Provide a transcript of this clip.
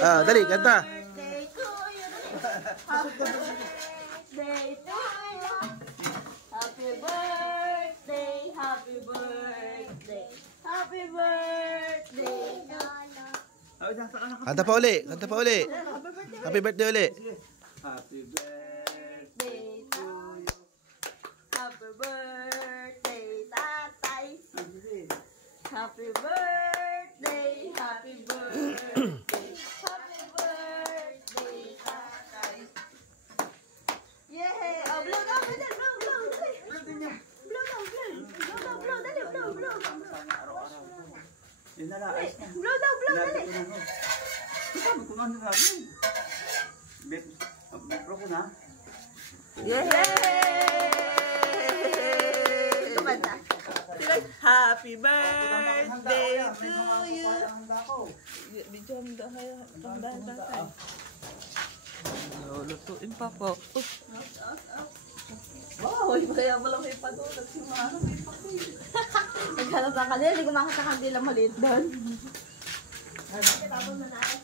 Dali, kanta. Birthday to you. Happy birthday to you. Happy birthday, happy birthday. Happy birthday, Lolo. Kanta pa uli, kanta pa uli. Happy birthday uli. Happy birthday to you. Happy birthday, tatay. Happy birthday, happy birthday. Happy birthday, tatay. Yay! Oh, blow daw, blow, blow, blow. Blow din niya. Blow daw, blow. Blow daw, blow, dali, blow, blow. Yun na lang, ayos na. Blow daw, blow, dali. Sabi ko nga natin. Bro ko na. Yay! Kumanta. Happy birthday to you. Video mo dahil tatay. Lutuin pa po. Wow, kaya pala may padulot si Mano. Naghanap ang kanila, hindi ko makita kandila maliit doon. Tapos na natin.